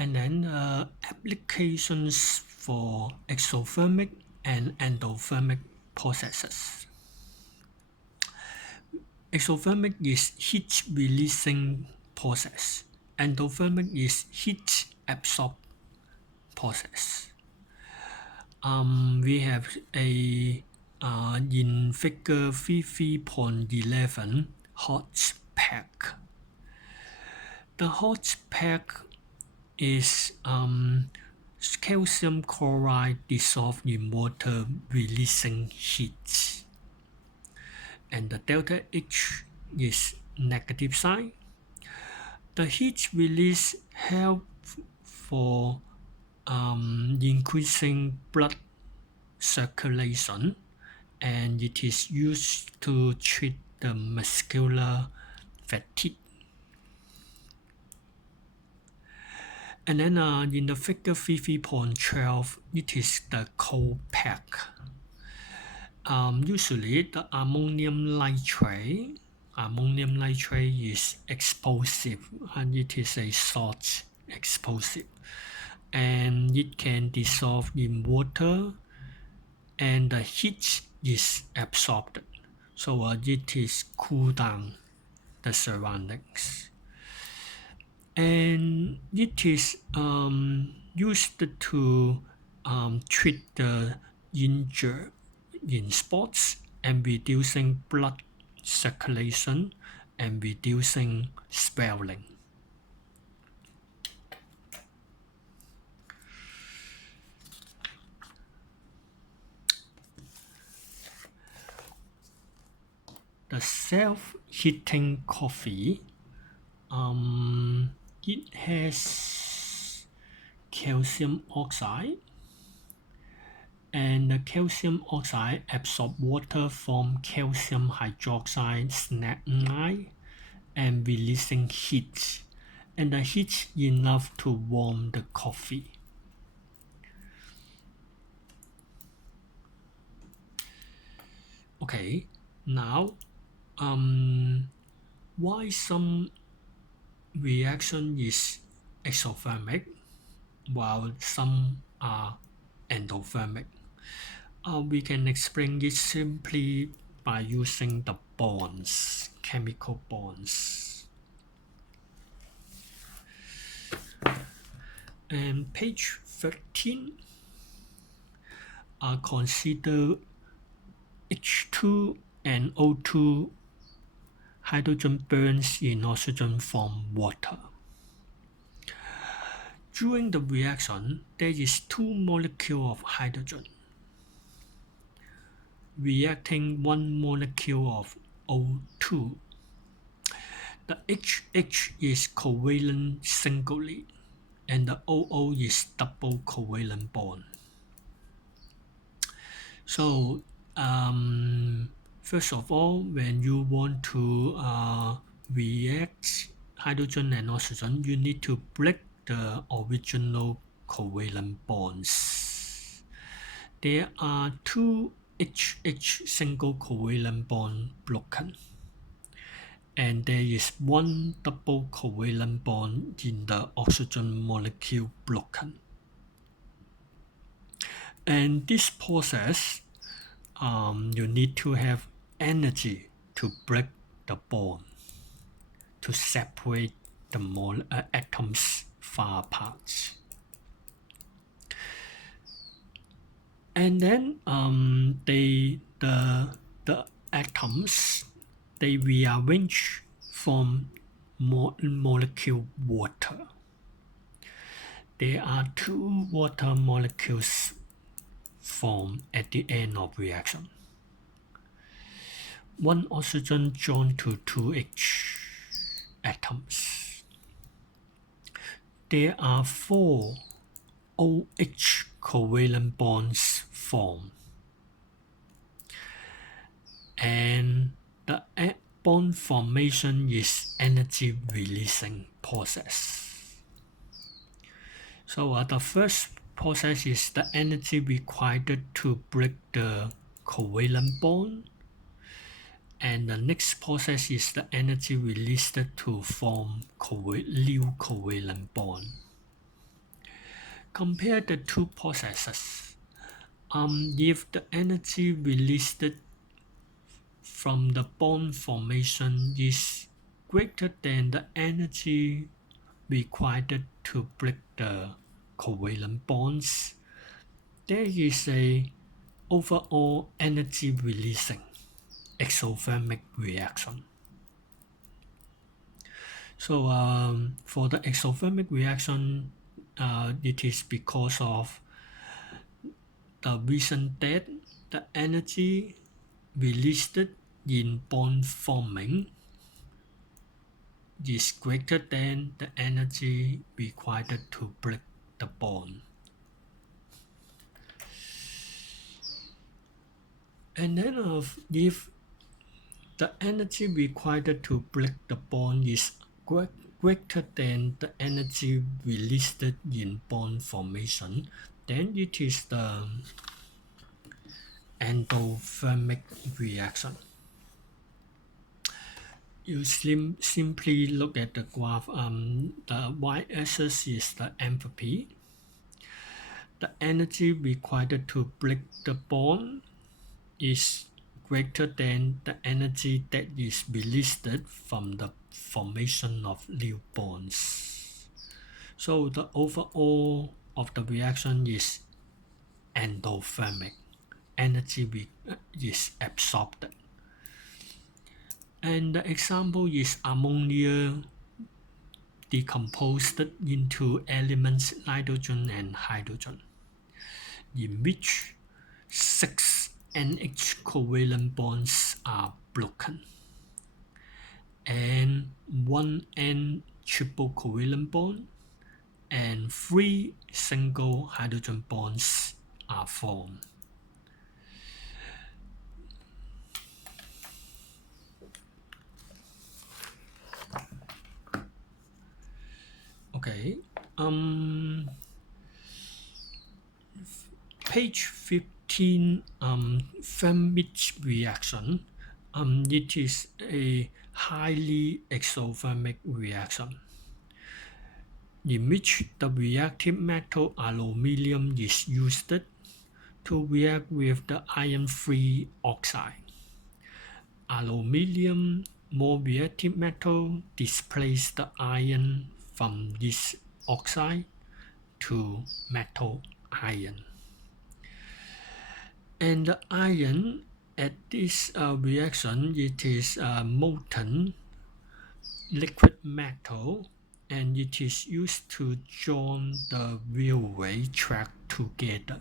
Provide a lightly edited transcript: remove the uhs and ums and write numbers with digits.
And then applications for exothermic and endothermic processes. Exothermic is heat releasing process. Endothermic is heat absorb process. We have a in figure 3.11 hot pack. The hot pack is calcium chloride dissolved in water releasing heat. And the delta H is negative sign. The heat release help for increasing blood circulation, and it is used to treat the muscular fatigue. And then in the figure 3.12, it is the cold pack. Usually the ammonium nitrate is explosive, and it is a short explosive, and it can dissolve in water, and the heat is absorbed, so it is cool down the surroundings. And it is used to treat the injury in sports and reducing blood circulation and reducing swelling. The self-heating coffee, it has calcium oxide, and the calcium oxide absorbs water from calcium hydroxide ion and releasing heat, and the heat enough to warm the coffee. Okay, now why some reaction is exothermic while some are endothermic? We can explain it simply by using the bonds, chemical bonds. And page 13, consider H2 and O2 hydrogen burns in oxygen form water. During the reaction, there is two molecules of hydrogen reacting one molecule of O2. The HH is covalent singly, and the OO is double covalent bond. So first of all, when you want to react hydrogen and oxygen, you need to break the original covalent bonds. There are two HH single covalent bond broken, and there is one double covalent bond in the oxygen molecule broken. And this process, you need to have energy to break the bond, to separate the atoms far apart. And then the atoms, they rearrange from molecule water. There are two water molecules formed at the end of reaction. One oxygen joined to two H atoms. There are four OH covalent bonds formed, and the bond formation is energy releasing process. So the first process is the energy required to break the covalent bond, and the next process is the energy released to form new covalent bond. Compare the two processes. If the energy released from the bond formation is greater than the energy required to break the covalent bonds, there is a overall energy releasing exothermic reaction. So for the exothermic reaction, it is because of the reason that the energy released in bond forming is greater than the energy required to break the bond. And then if the energy required to break the bond is greater than the energy released in bond formation, then it is the endothermic reaction. You simply look at the graph. The y-axis is the enthalpy. The energy required to break the bond is greater than the energy that is released from the formation of new bonds. So the overall of the reaction is endothermic. Energy is absorbed. And the example is ammonia decomposed into elements nitrogen and hydrogen, in which 6 NH covalent bonds are broken, and 1 N triple covalent bond and 3 single hydrogen bonds are formed. Okay, page 15, Fermi reaction. It is a highly exothermic reaction in which the reactive metal aluminium is used to react with the iron-free oxide. Aluminium, more reactive metal, displaces the iron from this oxide to metal iron. And the iron at this reaction, it is molten liquid metal, and it is used to join the railway track together.